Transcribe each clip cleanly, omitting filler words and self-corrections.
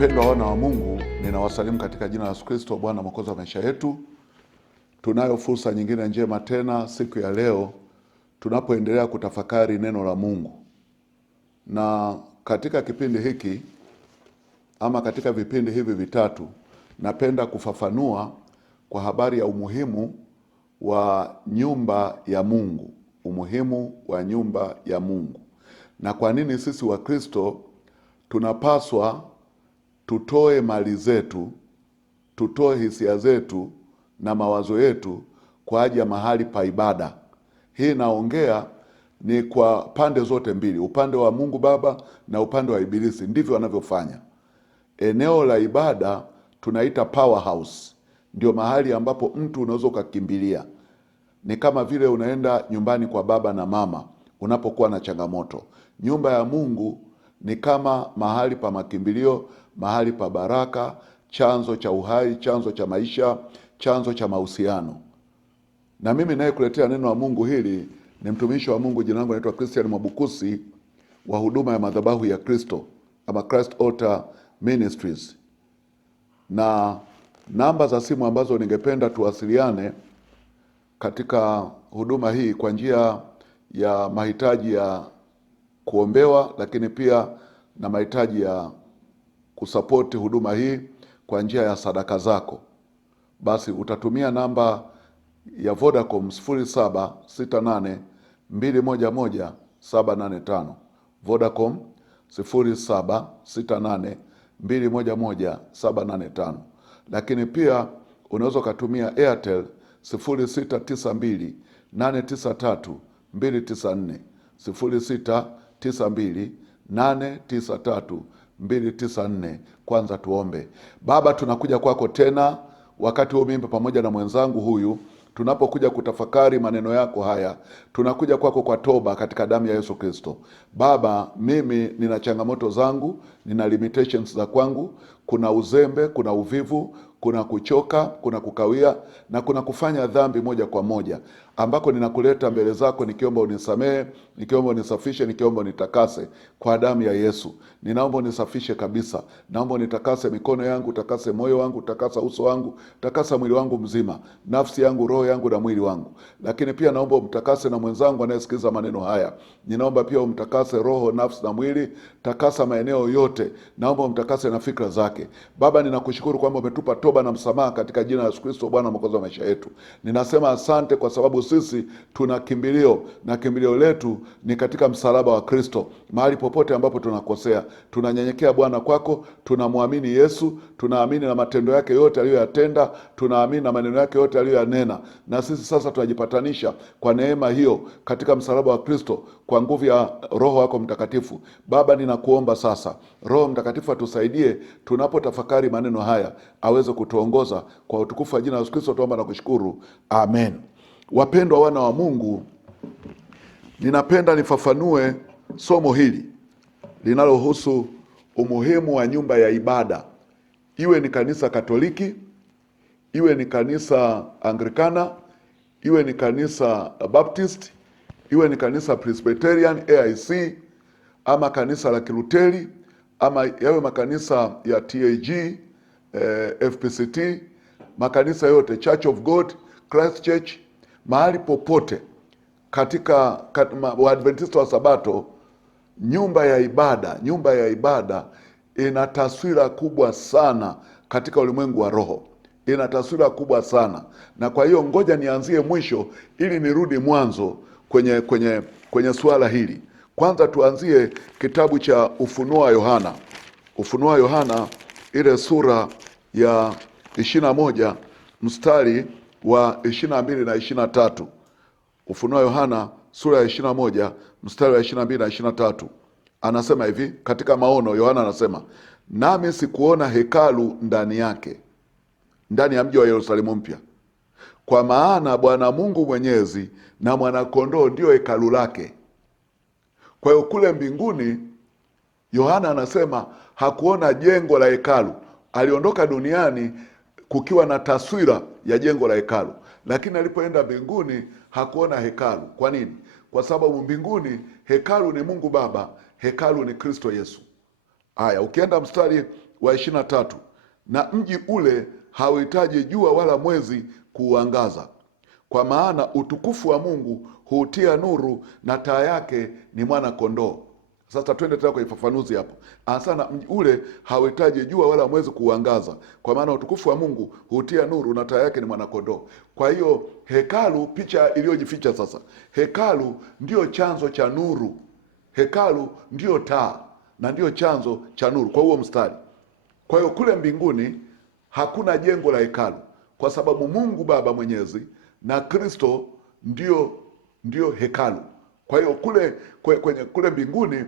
Wapendwa wana wa Mungu, ninawasalimu katika jina la Yesu Kristo, Bwana Mwokozi wa maisha yetu. Tunayo fursa nyingine njema tena siku ya leo tunapoendelea kutafakari neno la Mungu. Na katika kipindi hiki ama katika vipindi hivi vitatu, napenda kufafanua kwa habari ya umuhimu wa nyumba ya Mungu, umuhimu wa nyumba ya Mungu. Na kwa nini sisi wa Kristo tunapaswa tutoe mali zetu, tutoe hisia zetu na mawazo yetu kwa ajili ya mahali pa ibada. Hii naongea ni kwa pande zote mbili, upande wa Mungu Baba na upande wa Ibilisi. Ndivyo wanavyofanya. Eneo la ibada tunaita powerhouse, ndio mahali ambapo mtu unaweza ukakimbilia. Ni kama vile unaenda nyumbani kwa baba na mama unapokuwa na changamoto. Nyumba ya Mungu ni kama mahali pa makimbilio, mahali pa baraka, chanzo cha uhai, chanzo cha maisha, chanzo cha mahusiano. Na mimi naye kuletea neno la Mungu hili ni mtumishi wa Mungu, jina langu naitwa Christian Mwabukusi, wa huduma ya madhabahu ya Kristo ama Christ Altar Ministries. Na namba za simu ambazo ningependa tuwasiliane katika huduma hii kwa njia ya mahitaji ya kuombewa, lakini pia na mahitaji ya kusapoti huduma hii kwa njia ya sadaka zako, basi utatumia namba ya Vodacom 0768211785, Vodacom 0768211785. Lakini pia unaweza ukatumia Airtel 0692893294, 0692893294. Kwanza tuombe. Baba, tunakuja kwako tena wakati huu mimi pamoja na mwenzangu huyu, tunapokuja kutafakari maneno yako haya. Tunakuja kwako kwa toba katika damu ya Yesu Kristo. Baba, mimi nina changamoto zangu, nina limitations za kwangu. Kuna uzembe, kuna uvivu, kuna kuchoka, kuna kukawia na kuna kufanya dhambi moja kwa moja, ambako ninakuleta mbele zako nikiomba unisamehe, nikiomba unisafishe, nikiomba unitakase kwa damu ya Yesu. Ninaomba unisafishe kabisa. Naomba unitakase mikono yangu, takase moyo wangu, takasa uso wangu, takasa mwili wangu mzima, nafsi yangu, roho yangu na mwili wangu. Lakini pia naomba umtakase na mwenzangu anayesikiliza maneno haya. Ninaomba pia umtakase roho, nafsi na mwili, takasa maeneo yote. Naomba umtakase na fikra zake. Baba, ninakushukuru kwamba umetupa toba na msamaha katika jina la Yesu Kristo, Bwana Mwokozi wa maisha yetu. Ninasema asante kwa sababu sisi tuna kimbilio, na kimbilio letu ni katika msalaba wa Kristo. Mahali popote ambapo tunakosea, tunanyenyekea Bwana kwako, tunamwamini Yesu, tunaamini na matendo yake yote aliyoyatenda, tunaamini na maneno yake yote aliyoyanena. Na sisi sasa tunajipatanisha kwa neema hiyo katika msalaba wa Kristo kwa nguvu ya Roho wako Mtakatifu. Baba, ninakuomba sasa, Roho Mtakatifu atusaidie tunapotafakari maneno haya, aweze kutuongoza kwa utukufu wa jina la Yesu Kristo tuomba na kushukuru. Amen. Wapendwa wana wa Mungu, ninapenda nifafanue somo hili linalohusu umuhimu wa nyumba ya ibada. Iwe ni kanisa Katoliki, iwe ni kanisa Anglikana, iwe ni kanisa Baptist, iwe ni kanisa Presbyterian AIC, ama kanisa la Kiluteri, ama yawe makanisa ya TAG, FPCT, makanisa yote, Church of God, Christ Church, mahali popote katika Waadventista wa Sabato, nyumba ya ibada ina taswira kubwa sana katika ulimwengu wa roho. Ina taswira kubwa sana. Na kwa hiyo ngoja nianzie mwisho ili nirudi mwanzo kwenye suala hili. Kwanza tuanzie kitabu cha Ufunuo wa Yohana. Ufunuo wa Yohana ile sura ya 21 mstari wa 22 na 23. Ufunuo wa Yohana sura ya 21 mstari wa 22 na 23. Anasema hivi katika maono. Yohana anasema, nami sikuona hekalu ndani yake, ndani ya mji wa Yerusalemu mpya, kwa maana Bwana Mungu Mwenyezi na Mwanakondoo ndio hekalu lake. Kwa hiyo kule mbinguni, Yohana anasema hakuona jengo la hekalu. Aliondoka duniani kukiwa na taswira ya jengo la hekalu, lakini alipoenda mbinguni hakuona hekalu. Kwa nini? Kwa sababu mbinguni hekalu ni Mungu Baba, hekalu ni Kristo Yesu. Haya, ukienda mstari wa 23, na mji ule hauhitaji jua wala mwezi kuuangaza, kwa maana utukufu wa Mungu huutia nuru, na taa yake ni mwana kondoo. Sasa twende tena kwa ufafanuzi hapo. Anasema mji ule hauhitaji jua wala mwezi kuuangaza, kwa maana utukufu wa Mungu huutia nuru, na taa yake ni mwana kondoo. Kwa hiyo hekalu, picha iliyojificha sasa, hekalu ndio chanzo cha nuru, hekalu ndio taa na ndio chanzo cha nuru kwa huo mstari. Kwa hiyo kule mbinguni hakuna jengo la hekalu, kwa sababu Mungu Baba Mwenyezi na Kristo ndio hekalu. Kwa hiyo kule mbinguni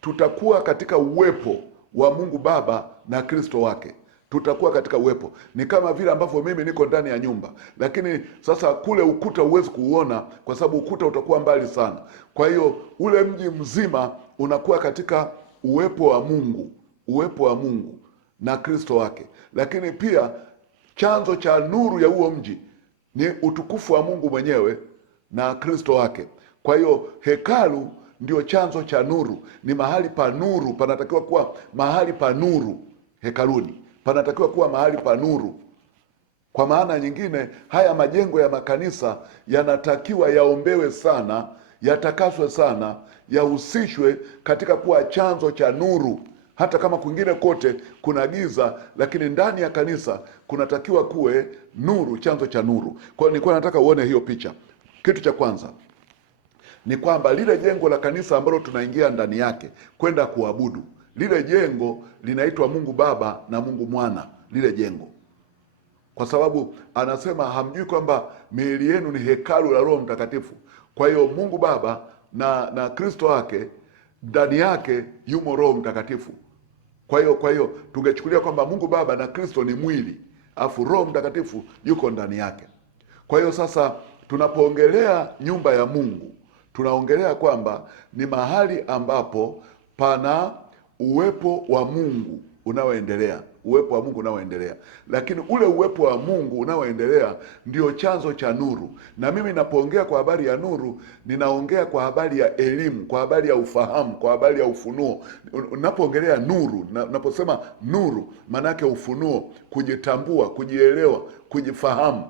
tutakuwa katika uwepo wa Mungu Baba na Kristo wake, tutakuwa katika uwepo. Ni kama vile ambavyo mimi niko ndani ya nyumba, lakini sasa kule ukuta huwezi kuuona kwa sababu ukuta utakuwa mbali sana. Kwa hiyo ule mji mzima unakuwa katika uwepo wa Mungu, uwepo wa Mungu na Kristo wake. Lakini pia chanzo cha nuru ya huo mji ni utukufu wa Mungu mwenyewe na Kristo wake. Kwa hiyo hekalu ndio chanzo cha nuru, ni mahali pa nuru, panatakiwa kuwa mahali pa nuru. Hekaluni panatakiwa kuwa mahali pa nuru. Kwa maana nyingine, haya majengo ya makanisa yanatakiwa yaombewe sana, yatakaswe sana, yahusishwe katika kuwa chanzo cha nuru. Hata kama kwingine kote kuna giza, lakini ndani ya kanisa kunatakiwa kuwe nuru, chanzo cha nuru. Kwa hiyo nilikuwa nataka uone hiyo picha. Kitu cha kwanza ni kwamba lile jengo la kanisa ambalo tunaingia ndani yake kwenda kuabudu, lile jengo linaitwa Mungu Baba na Mungu Mwana, lile jengo. Kwa sababu anasema hamjui kwamba miili yenu ni hekalu la Roho Mtakatifu. Kwa hiyo Mungu Baba na Kristo wake, ndani yake yumo Roho Mtakatifu. Kwa hiyo tungechukulia kwamba Mungu Baba na Kristo ni mwili, afu Roho Mtakatifu yuko ndani yake. Kwa hiyo sasa tunapoongelea nyumba ya Mungu, tunaongelea kwamba ni mahali ambapo pana uwepo wa Mungu unaoendelea, uwepo wa Mungu unaoendelea. Lakini ule uwepo wa Mungu unaoendelea ndio chanzo cha nuru. Na mimi napoongea kwa habari ya nuru, ninaongea kwa habari ya elimu, kwa habari ya ufahamu, kwa habari ya ufunuo. Napoongelea nuru, naposema nuru, manake ufunuo, kujitambua, kujielewa, kujifahamu.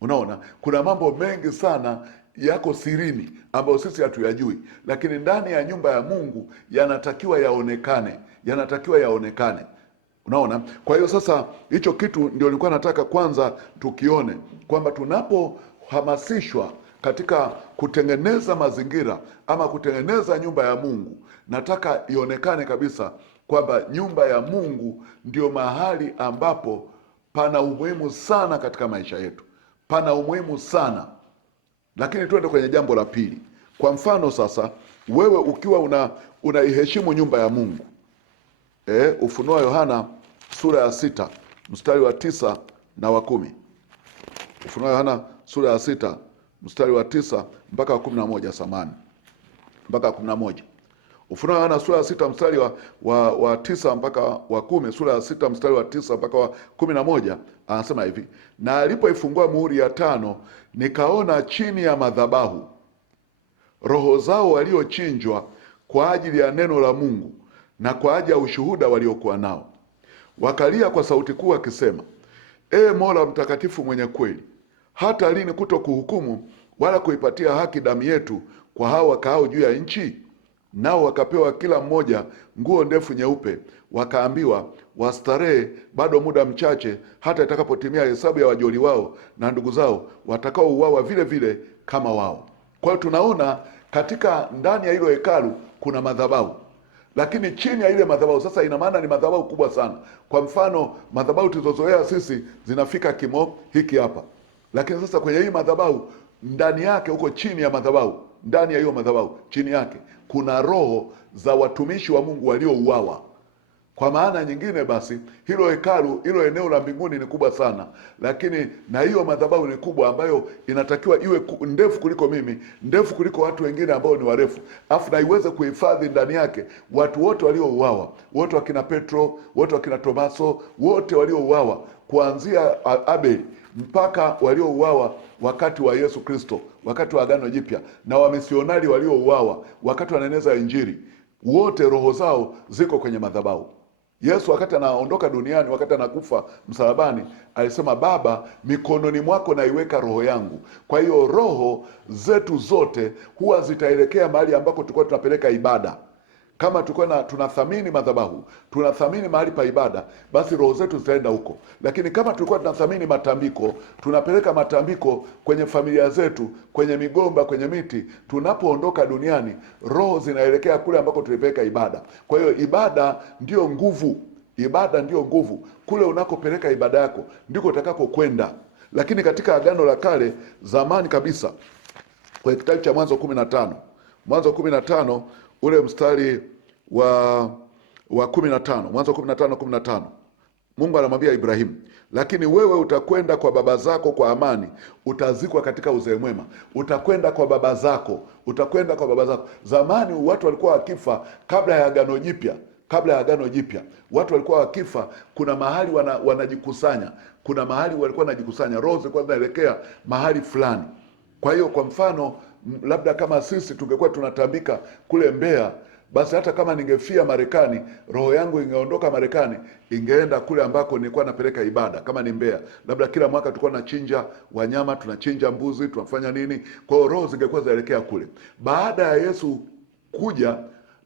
Unaona, kuna mambo mengi sana yako sirini ambayo sisi hatuyajui, lakini ndani ya nyumba ya Mungu yanatakiwa yaonekane, yanatakiwa yaonekane. Unaona? Kwa hiyo sasa hicho kitu ndio nilikuwa nataka kwanza tukione, kwamba tunapohamasishwa katika kutengeneza mazingira ama kutengeneza nyumba ya Mungu, nataka ionekane kabisa kwamba nyumba ya Mungu ndio mahali ambapo pana umuhimu sana katika maisha yetu, pana umuhimu sana. Lakini tuende kwenye jambo la pili. Kwa mfano sasa, wewe ukiwa unaiheshimu nyumba ya Mungu, Ufunuo Yohana sura ya 6 mstari wa 9 na wa 10. Ufunuo Yohana sura ya 6 mstari wa 9 mpaka wa 11, samani, mpaka 11. Ufunuo Yohana sura ya 6 mstari wa 9 mpaka wa 10, sura ya 6 mstari wa 9 mpaka wa 11, anasema hivi: na alipoifungua muhuri ya 5, nikaona chini ya madhabahu roho zao waliochinjwa kwa ajili ya neno la Mungu na kwa ajili ya ushuhuda waliokuwa nao. Wakalia kwa sauti kuu wakisema, Ee Mola mtakatifu mwenye kweli, hata lini kuto kuhukumu wala kuipatia haki damu yetu kwa hao wakaao juu ya nchi? Nao wakapewa kila mmoja nguo ndefu nyeupe, wakaambiwa wastarehe bado muda mchache, hata itakapotimia hesabu ya wajoli wao na ndugu zao watakaouawa vile vile kama wao. Kwa hiyo tunaona katika ndani ya hilo hekalu kuna madhabahu, lakini chini ya ile madhabahu sasa, ina maana ni madhabahu kubwa sana. Kwa mfano, madhabahu tulizozoea sisi zinafika kimo hiki hapa, lakini sasa kwenye hii madhabahu ndani yake, huko chini ya madhabahu, ndani ya hiyo madhabahu chini yake kuna roho za watumishi wa Mungu waliouawa. Kwa maana nyingine basi, hilo hekalu, hilo eneo la mbinguni ni kubwa sana, lakini na hiyo madhabahu ni kubwa, ambayo inatakiwa iwe ndefu kuliko mimi, ndefu kuliko watu wengine ambao ni warefu, afu na iweze kuhifadhi ndani yake watu wote waliouawa, wote wakina Petro, wote wakina Tomaso, wote waliouawa kuanzia Abeli mpaka waliouawa wakati wa Yesu Kristo, wakati wa Agano Jipya, na wamisionari waliouawa wakati wanaeneza Injili, wote roho zao ziko kwenye madhabahu. Yesu wakati anaondoka duniani, wakati anakufa msalabani, alisema Baba, mikononi mwako naiweka roho yangu. Kwa hiyo roho zetu zote huwa zitaelekea mahali ambako tulikuwa tunapeleka ibada. Kama tulikuwa tunathamini madhabahu, tunathamini mahali pa ibada, basi roho zetu zitaenda huko. Lakini kama tulikuwa tunathamini matambiko, tunapeleka matambiko kwenye familia zetu, kwenye migomba, kwenye miti, tunapoondoka duniani, roho zinaelekea kule ambako tulipeleka ibada. Kwa hiyo ibada ndio nguvu. Ibada ndio nguvu. Kule unakopeleka ibada yako ndiko utakako kwenda. Lakini katika Agano la Kale, zamani kabisa, kwa kitabu cha Mwanzo 15, Mwanzo 15 ule mstari wa 15, Mwanzo 15:15, Mungu anamwambia Ibrahimu, lakini wewe utakwenda kwa baba zako kwa amani, utazikwa katika uzee mwema. Utakwenda kwa baba zako, utakwenda kwa baba zako. Zamani watu walikuwa wakifa kabla ya Agano Jipya. Kabla ya Agano Jipya watu walikuwa wakifa, kuna mahali wanajikusanya, kuna mahali walikuwa wanajikusanya, roho zilikuwa zinaelekea mahali fulani. Kwa hiyo kwa mfano, labda kama sisi tungekuwa tunatambika kule Mbeya, basi hata kama ningefia Marekani, roho yangu ingeondoka Marekani, ingeenda kule ambako nilikuwa napeleka ibada. Kama ni Mbeya, labda kila mwaka tulikuwa tunachinja wanyama, tunachinja mbuzi, tunafanya nini, kwa hiyo roho zingekuwa zaelekea kule. Baada ya Yesu kuja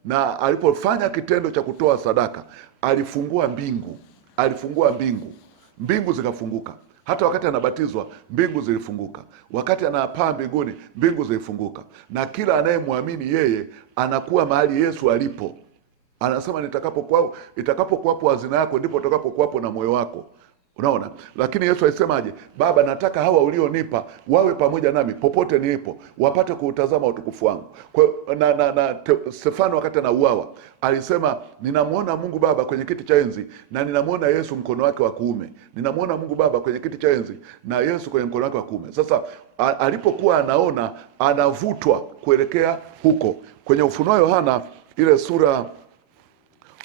na alipofanya kitendo cha kutoa sadaka, alifungua mbingu, alifungua mbingu, mbingu zikafunguka. Hata wakati anabatizwa mbingu zilifunguka, wakati anapaa mbinguni mbingu zilifunguka, na kila anayemwamini yeye anakuwa mahali Yesu alipo. Anasema itakapokuwapo hazina yako, ndipo utakapokuwapo na moyo wako. Unaona? Lakini Yesu alisemaje? Baba, nataka hawa ulionipa wawe pamoja nami popote nilipo, wapate kuutazama utukufu wangu. Kwa Stefano wakati anauawa alisema, ninamuona Mungu Baba kwenye kiti cha enzi na ninamuona Yesu mkono wake wa kuume. Ninamuona Mungu Baba kwenye kiti cha enzi na Yesu kwenye mkono wake wa kuume. Sasa alipokuwa anaona, anavutwa kuelekea huko. Kwenye Ufunuo Yohana ile sura,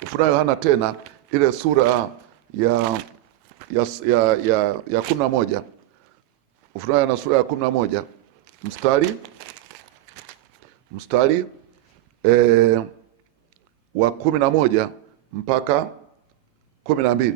Ufunuo Yohana tena ile sura ya 11, Ufunuo na sura ya 11 mstari wa 11 mpaka 12.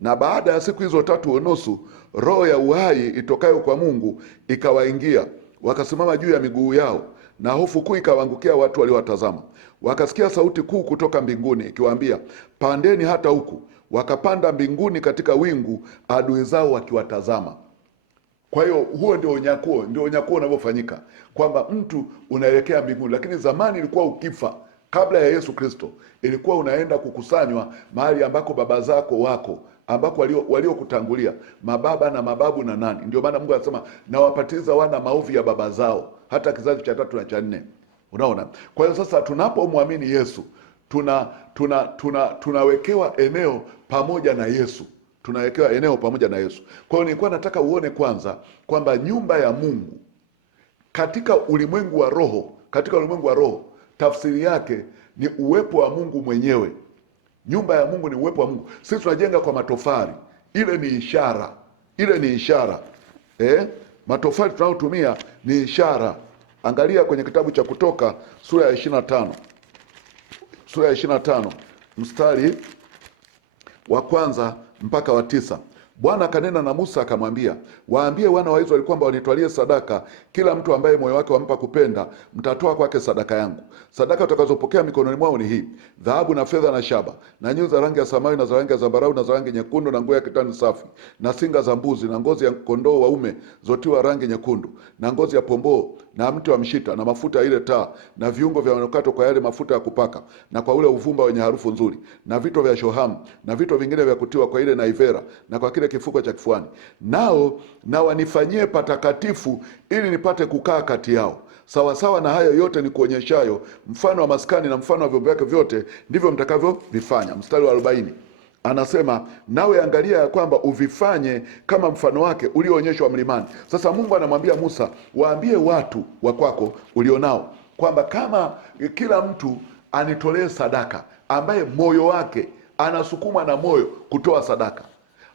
Na baada ya siku hizo 3.5 roho ya uhai itokayo kwa Mungu ikawaingia, wakasimama juu ya miguu yao, na hofu kuu ikawaangukia watu waliowatazama. Wakasikia sauti kuu kutoka mbinguni ikiwaambia, pandeni hata huku. Wakapanda mbinguni katika wingu, adui zao wakiwatazama. Kwa hiyo huo ndio unyakuo unavyofanyika, kwamba mtu unaelekea mbinguni. Lakini zamani ilikuwa ukifa, kabla ya Yesu Kristo, ilikuwa unaenda kukusanywa mahali ambako baba zako wako, ambako waliokutangulia, mababa na mababu na nani. Ndio maana Mungu anasema, nawapatiza wana maovu ya baba zao, hata kizazi cha 3 na cha 4. Unaona? Kwa hiyo sasa tunapomwamini Yesu, tunawekewa eneo pamoja na Yesu. Tunawekewa eneo pamoja na Yesu. Kwa hiyo nilikuwa nataka uone kwanza kwamba nyumba ya Mungu katika ulimwengu wa roho, katika ulimwengu wa roho, tafsiri yake ni uwepo wa Mungu mwenyewe. Nyumba ya Mungu ni uwepo wa Mungu. Sisi tunajenga kwa matofali, ile ni ishara, ile ni ishara. Matofali tunayotumia ni ishara. Angalia kwenye kitabu cha Kutoka sura ya 25, sura ya 25 mstari wa 1 mpaka wa 9. Bwana akanena na Musa akamwambia, waambie wana wa Israeli kwamba wanitwalie sadaka, kila mtu ambaye moyo wake wampa kupenda, mtatoa kwake sadaka yangu. Sadaka utakazopokea mikononi mwao ni hii: dhahabu na fedha na shaba na nyuzi za rangi ya samawi na za rangi ya zambarau na za rangi nyekundu na nguo ya kitani safi na singa za mbuzi na ngozi ya kondoo waume zotiwa rangi nyekundu na ngozi ya pomboo na mti wa mshita na mafuta ya ile taa na viungo vya manukato kwa yale mafuta ya kupaka na kwa ule uvumba wenye harufu nzuri na vito vya shohamu na vito vingine vya kutiwa kwa ile naivera na kwa kile kifuko cha kifuani. Nao na wanifanyie patakatifu ili nipate kukaa kati yao. Sawasawa na hayo yote ni kuonyeshayo mfano wa maskani na mfano wa vyombo vyake vyote, ndivyo mtakavyovifanya. Mstari wa 40 anasema, nawe angalia ya kwamba uvifanye kama mfano wake ulioonyeshwa mlimani. Sasa Mungu anamwambia Musa, waambie watu wa kwako ulionao kwamba kama kila mtu anitolee sadaka, ambaye moyo wake anasukuma na moyo kutoa sadaka.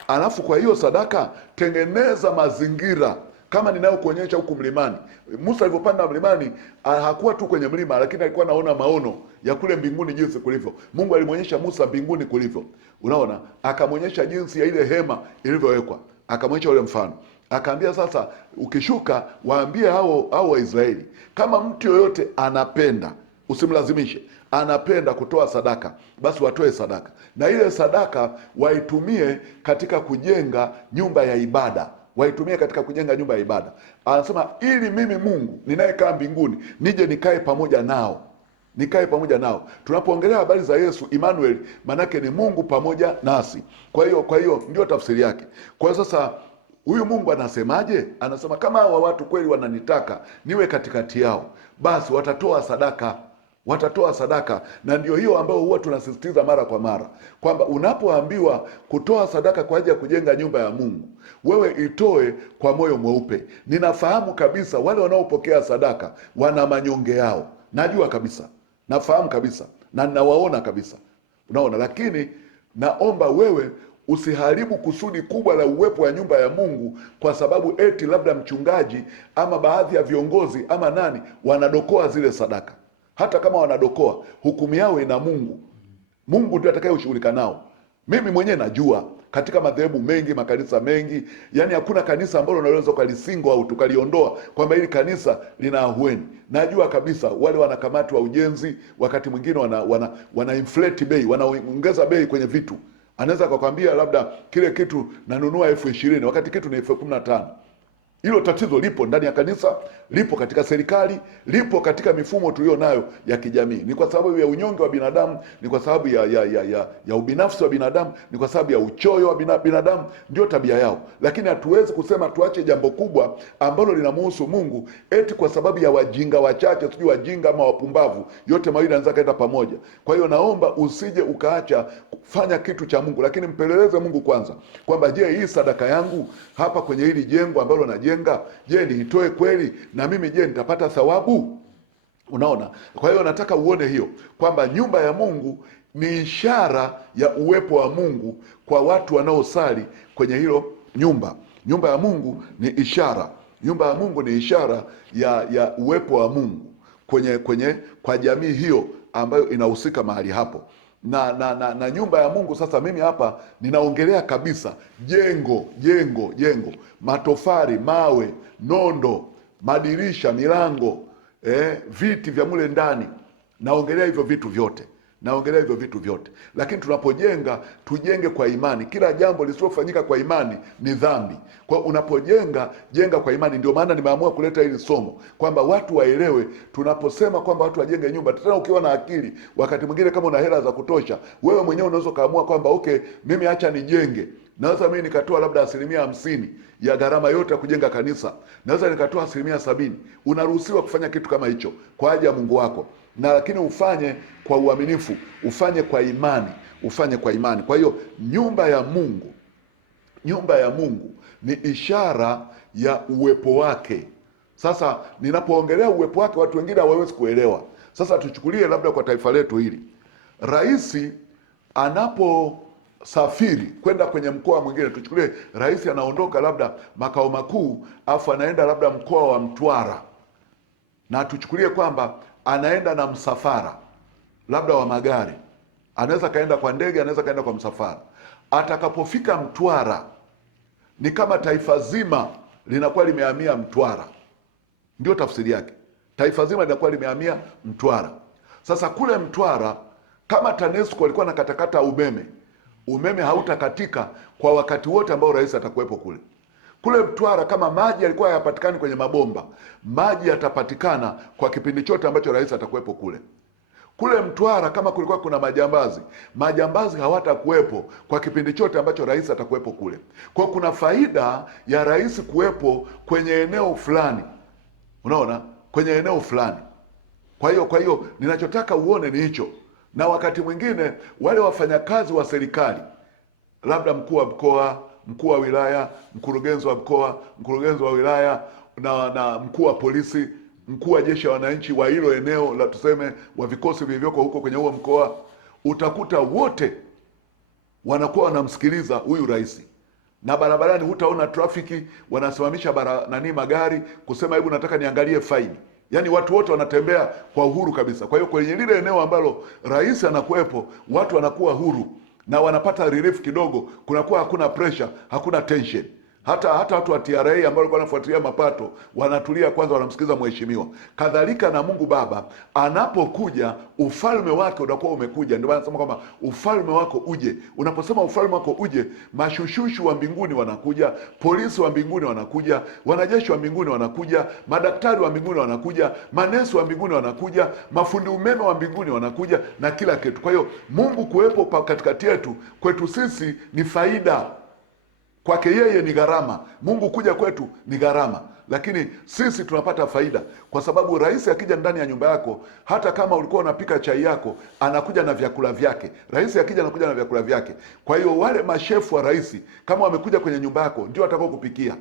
Alafu kwa hiyo sadaka tengeneza mazingira kama ninayokuonyesha huku mlimani. Musa alipopanda mlimani hakuwa tu kwenye mlima, lakini alikuwa anaona maono ya kule mbinguni jinsi kulivyo. Mungu alimwonyesha Musa mbinguni kulivyo, unaona, akamwonyesha jinsi ya ile hema ilivyowekwa, akamwonyesha ule mfano, akaambia sasa, ukishuka waambie hao Waisraeli, kama mtu yoyote anapenda, usimlazimishe, anapenda kutoa sadaka, basi watoe sadaka, na ile sadaka waitumie katika kujenga nyumba ya ibada, waitumie katika kujenga nyumba ya ibada. Anasema ili mimi Mungu ninayekaa mbinguni nije nikae pamoja nao, nikae pamoja nao. Tunapoongelea habari za Yesu Emmanuel, manake ni Mungu pamoja nasi. Kwa hiyo ndio tafsiri yake. Kwa sasa huyu Mungu anasemaje? Anasema kama hawa watu kweli wananitaka niwe katikati yao, basi watatoa sadaka, watatoa sadaka. Na ndio hiyo ambayo huwa tunasisitiza mara kwa mara, kwamba unapoambiwa kutoa sadaka kwa ajili ya kujenga nyumba ya Mungu, wewe itoe kwa moyo mweupe. Ninafahamu kabisa wale wanaopokea sadaka wana manyonge yao, najua kabisa, nafahamu kabisa na ninawaona kabisa, unaona. Lakini naomba wewe usiharibu kusudi kubwa la uwepo wa nyumba ya Mungu kwa sababu eti labda mchungaji ama baadhi ya viongozi ama nani wanadokoa zile sadaka. Hata kama wanadokoa, hukumu yao ina Mungu. Mungu ndiye atakayeshughulika nao. Mimi mwenyewe najua katika madhehebu mengi, makanisa mengi, yani hakuna kanisa ambalo unaweza ukalisingo au tukaliondoa kwamba hili kanisa lina ahueni. Najua kabisa wale wanakamati wa ujenzi wakati mwingine wana inflate bei, wanaongeza bei kwenye vitu. Anaweza kukwambia labda kile kitu nanunua 20,000 wakati kitu ni 15,000. Hilo tatizo lipo ndani ya kanisa, lipo katika serikali, lipo katika mifumo tulio nayo ya kijamii. Ni kwa sababu ya unyonge wa binadamu, ni kwa sababu ya ubinafsi wa binadamu, ni kwa sababu ya uchoyo wa binadamu, ndio tabia yao. Lakini hatuwezi kusema tuache jambo kubwa ambalo linamhusu Mungu eti kwa sababu ya wajinga wachache, sijui wajinga ama wapumbavu. Yote mawili yanaweza kaenda pamoja. Kwa hiyo naomba usije ukaacha kufanya kitu cha Mungu, lakini mpeleleze Mungu kwanza kwamba je, hii sadaka yangu hapa kwenye hili jengo ambalo najenga, je, niitoe kweli? Na mimi je, nitapata thawabu? Unaona? Kwa hiyo nataka uone hiyo kwamba nyumba ya Mungu ni ishara ya uwepo wa Mungu kwa watu wanaosali kwenye hilo nyumba. Nyumba ya Mungu ni ishara. Nyumba ya Mungu ni ishara ya uwepo wa Mungu kwa jamii hiyo ambayo inahusika mahali hapo. Na nyumba ya Mungu sasa, mimi hapa ninaongelea kabisa jengo, matofari, mawe, nondo, madirisha, milango, viti vya mule ndani. Naongelea hivyo vitu vyote. Lakini tunapojenga, tujenge kwa imani. Kila jambo lisilofanyika kwa imani ni dhambi. Kwa unapojenga, jenga kwa imani. Ndio maana nimeamua kuleta hili somo kwamba watu waelewe. Tunaposema kwamba watu wajenge nyumba, tena ukiwa na akili, wakati mwingine kama una hela za kutosha, wewe mwenyewe unaweza kaamua kwamba okay, mimi acha nijenge. Naweza mimi nikatoa labda 50% ya gharama yote ya kujenga kanisa. Naweza nikatoa 70%. Unaruhusiwa kufanya kitu kama hicho kwa ajili ya Mungu wako. Na lakini ufanye kwa uaminifu, ufanye kwa imani, Kwa hiyo nyumba ya Mungu ni ishara ya uwepo wake. Sasa ninapoongelea uwepo wake, watu wengine hawawezi kuelewa. Sasa tuchukulie labda kwa taifa letu hili, rais anaposafiri kwenda kwenye mkoa mwingine, tuchukulie rais anaondoka labda makao makuu afu anaenda labda mkoa wa Mtwara, na tuchukulie kwamba anaenda na msafara labda wa magari, anaweza kaenda kwa ndege, anaweza kaenda kwa msafara. Atakapofika Mtwara, ni kama taifa zima linakuwa limehamia Mtwara. Ndio tafsiri yake, taifa zima linakuwa limehamia Mtwara. Sasa kule Mtwara, kama TANESCO alikuwa na katakata umeme hautakatika kwa wakati wote ambao rais atakuwepo kule. Kule Mtwara, kama maji yalikuwa hayapatikani kwenye mabomba, maji yatapatikana kwa kipindi chote ambacho rais atakuwepo kule. Kule Mtwara, kama kulikuwa kuna majambazi hawatakuwepo kwa kipindi chote ambacho rais atakuwepo kule. Kwa kuna faida ya rais kuwepo kwenye eneo fulani, unaona, kwenye eneo fulani. Kwa hiyo ninachotaka uone ni hicho. Na wakati mwingine wale wafanyakazi wa serikali, labda mkuu wa mkoa, mkuu wa wilaya, mkurugenzi wa mkoa, mkurugenzi wa wilaya, na mkuu wa polisi, mkuu wa jeshi la wananchi wa hilo eneo la tuseme wa vikosi vilivyoko huko kwenye huo mkoa, utakuta wote wanakuwa wanamsikiliza huyu rais. na barabarani hutaona trafiki wanasimamisha magari kusema hebu nataka niangalie faini. Yaani watu wote wanatembea kwa uhuru kabisa. Kwa hiyo kwenye lile eneo ambalo rais anakuwepo, watu wanakuwa huru na wanapata relief kidogo, kunakuwa hakuna pressure, hakuna tension. Hata watu wa TRA ambao walikuwa wanafuatilia mapato wanatulia kwanza, wanamsikiza mheshimiwa. Kadhalika na Mungu Baba anapokuja, ufalme wake unakuwa umekuja. Ndio maana nasema kwamba ufalme wako uje. Unaposema ufalme wako uje, mashushushu wa mbinguni wanakuja, polisi wa mbinguni wanakuja, wanajeshi wa mbinguni wanakuja, madaktari wa mbinguni wanakuja, manesi wa mbinguni wanakuja, mafundi umeme wa mbinguni wanakuja na kila kitu. Kwa hiyo Mungu kuwepo katikati yetu, kwetu sisi ni faida. Kwake yeye ni gharama. Mungu kuja kwetu ni gharama, lakini sisi tunapata faida, kwa sababu rais akija ndani ya nyumba yako, hata kama ulikuwa unapika chai yako, anakuja na vyakula vyake. Rais akija anakuja na vyakula vyake. Kwa hiyo wale mashefu wa rais kama wamekuja kwenye nyumba yako, ndio watakao kupikia.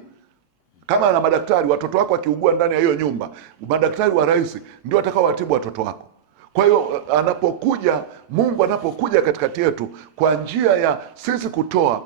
Kama na madaktari, watoto wako wakiugua ndani ya hiyo nyumba, madaktari wa rais ndio watakao watibu watoto wako. Kwa hiyo anapokuja Mungu, anapokuja katikati yetu kwa njia ya sisi kutoa,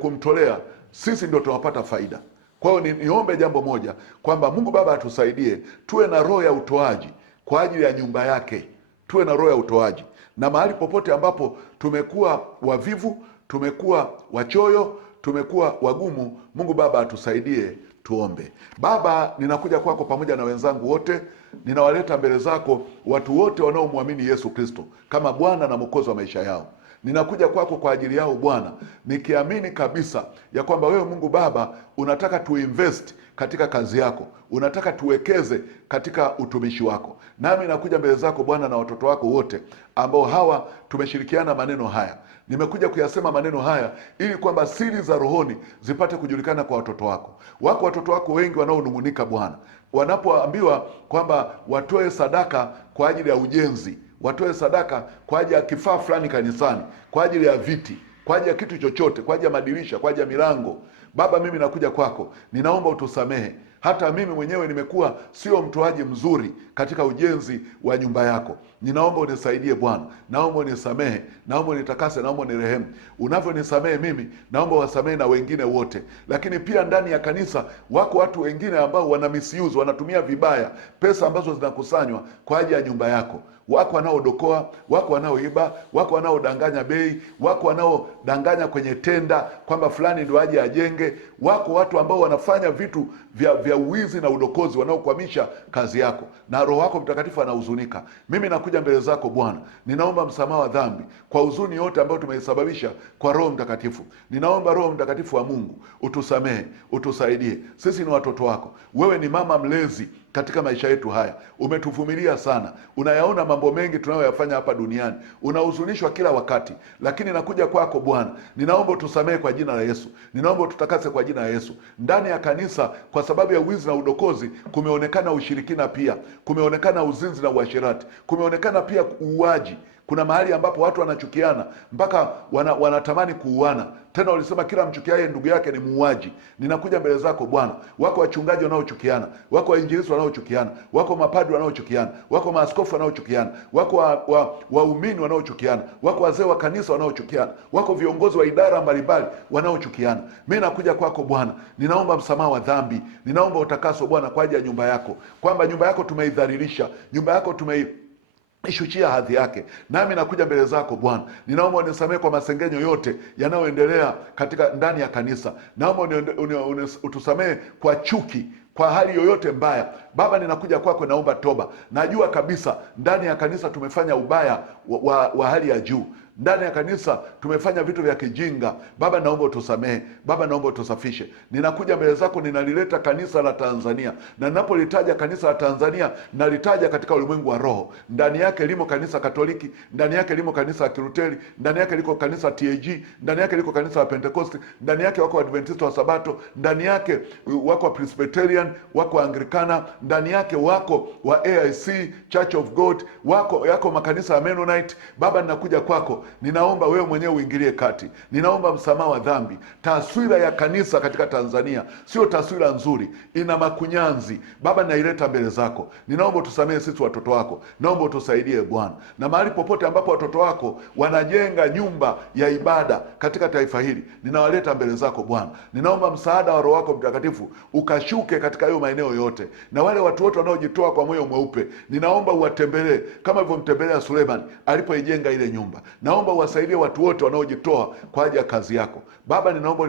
kumtolea, sisi ndio tunapata faida. Kwa hiyo niombe jambo moja, kwamba Mungu Baba atusaidie tuwe na roho ya utoaji kwa ajili ya nyumba yake. Tuwe na roho ya utoaji, na mahali popote ambapo tumekuwa wavivu, tumekuwa wachoyo, tumekuwa wagumu, Mungu Baba atusaidie. Tuombe. Baba, ninakuja kwako pamoja na wenzangu wote, ninawaleta mbele zako watu wote wanaomwamini Yesu Kristo kama Bwana na Mwokozi wa maisha yao. Ninakuja kwako kwa ajili yao Bwana, nikiamini kabisa ya kwamba wewe Mungu Baba unataka tuinvest katika kazi yako, unataka tuwekeze katika utumishi wako. Nami nakuja mbele zako Bwana na watoto wako wote ambao hawa tumeshirikiana maneno haya. Nimekuja kuyasema maneno haya ili kwamba siri za rohoni zipate kujulikana kwa watoto wako. Wako watoto wako wengi wanaonung'unika Bwana, wanapoambiwa kwamba watoe sadaka kwa ajili ya ujenzi, watoe sadaka kwa ajili ya kifaa fulani kanisani, kwa ajili ya viti, kwa ajili ya kitu chochote, kwa ajili ya madirisha, kwa ajili ya milango. Baba, mimi nakuja kwako, ninaomba utusamehe. Hata mimi mwenyewe nimekuwa sio mtoaji mzuri katika ujenzi wa nyumba yako. Ninaomba unisaidie Bwana, naomba unisamehe, naomba unitakase, naomba unirehemu. Unavyonisamehe mimi, naomba wasamehe na wengine wote. Lakini pia ndani ya kanisa wako watu wengine ambao wana misuse, wanatumia vibaya pesa ambazo zinakusanywa kwa ajili ya nyumba yako. Wako wanaodokoa, wako wanaoiba, wako wanaodanganya bei, wako wanaodanganya kwenye tenda kwamba fulani ndio aje ajenge. Wako watu ambao wanafanya vitu vya uwizi na udokozi, wanaokwamisha kazi yako, na Roho wako Mtakatifu anahuzunika. Mimi nakuja mbele zako Bwana, ninaomba msamaha wa dhambi kwa huzuni yote ambayo tumeisababisha kwa Roho Mtakatifu. Ninaomba Roho Mtakatifu wa Mungu utusamehe, utusaidie. Sisi ni watoto wako, wewe ni mama mlezi katika maisha yetu haya. Umetuvumilia sana, unayaona mambo mengi tunayoyafanya hapa duniani, unahuzunishwa kila wakati, lakini nakuja kwako Bwana, ninaomba utusamehe kwa jina la Yesu, ninaomba ututakase kwa jina la Yesu. Ndani ya kanisa kwa sababu ya wizi na udokozi kumeonekana ushirikina, pia kumeonekana uzinzi na uasherati, kumeonekana pia uuaji. Kuna mahali ambapo watu wanachukiana mpaka wanatamani kuuana. Tena walisema kila mchukiaye ndugu yake ni muuaji. Ninakuja mbele zako Bwana, wako wachungaji wanaochukiana, wako wainjilisti wanaochukiana, wako mapadri wanaochukiana, wako maaskofu wanaochukiana, wako waumini wanaochukiana, wako wazee wa kanisa wanaochukiana, wako viongozi wa idara mbalimbali wanaochukiana. Mimi nakuja kwako Bwana, ninaomba msamaha wa dhambi, ninaomba utakaso Bwana kwa ajili ya nyumba yako, kwamba nyumba yako tumeidhalilisha, nyumba yako ishuchia hadhi yake. Nami nakuja mbele zako Bwana, ninaomba unisamehe kwa masengenyo yote yanayoendelea katika ndani ya kanisa. Naomba utusamehe kwa chuki, kwa hali yoyote mbaya. Baba, ninakuja kwako, naomba toba. Najua kabisa ndani ya kanisa tumefanya ubaya wa hali ya juu. Ndani ya kanisa tumefanya vitu vya kijinga. Baba, naomba utusamehe. Baba, naomba utusafishe. Ninakuja mbele zako, ninalileta kanisa la Tanzania, na ninapolitaja kanisa la Tanzania nalitaja katika ulimwengu wa roho. Ndani yake limo kanisa Katoliki, ndani yake limo kanisa la Kiluteri, ndani yake liko kanisa TAG, ndani yake liko kanisa la Pentecost, ndani yake wako Adventista wa Sabato, ndani yake wako Presbyterian, wako Anglikana, ndani yake wako wa AIC Church of God, yako makanisa ya Mennonite. Baba, ninakuja kwako, ninaomba wewe mwenyewe uingilie kati. Ninaomba msamaha wa dhambi. Taswira ya kanisa katika Tanzania sio taswira nzuri, ina makunyanzi. Baba, naileta mbele zako, ninaomba utusamehe sisi watoto wako, naomba utusaidie Bwana. Na mahali popote ambapo watoto wako wanajenga nyumba ya ibada katika taifa hili, ninawaleta mbele zako Bwana. Ninaomba msaada wa Roho wako Mtakatifu ukashuke katika hayo maeneo yote, na wale watu wote wanaojitoa kwa moyo mweupe, ninaomba uwatembelee kama alivyomtembelea Suleiman alipoijenga ile nyumba. Naomba uwasaidie watu wote wanaojitoa kwa ajili ya kazi yako Baba. Ninaomba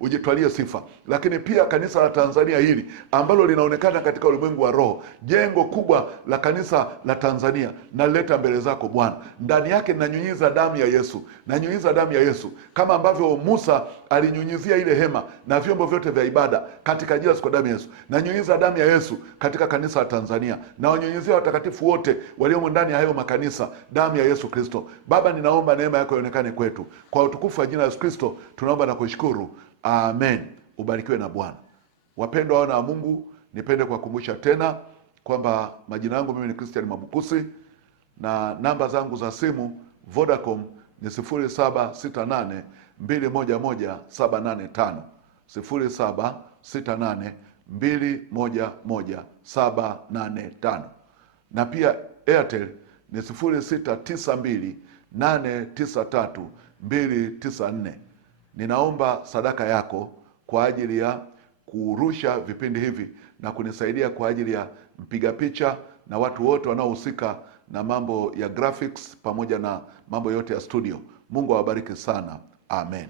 ujitwalie sifa, lakini pia kanisa la Tanzania hili ambalo linaonekana katika ulimwengu wa roho, jengo kubwa la kanisa la Tanzania, naleta mbele zako Bwana. Ndani yake ninanyunyiza damu ya Yesu, nanyunyiza damu ya Yesu kama ambavyo Musa alinyunyizia ile hema na vyombo vyote vya ibada katika jina la damu ya Yesu. Nanyunyiza damu ya Yesu katika kanisa la Tanzania, na wanyunyizia watakatifu wote waliomo ndani ya hayo makanisa damu ya Yesu Kristo. Baba, ninaomba neema yako ionekane kwetu, kwa utukufu wa jina la Yesu Kristo tunaomba na kushukuru, amen. Ubarikiwe na Bwana. Wapendwa wana wa Mungu, nipende kuwakumbusha tena kwamba majina yangu mimi ni Christian Mwabukusi, na namba zangu za simu Vodacom ni 0768211785, 0768211785, na pia Airtel ni 0692893294. Ninaomba sadaka yako kwa ajili ya kurusha vipindi hivi na kunisaidia kwa ajili ya mpiga picha na watu wote wanaohusika na mambo ya graphics pamoja na mambo yote ya studio. Mungu awabariki sana. Amen.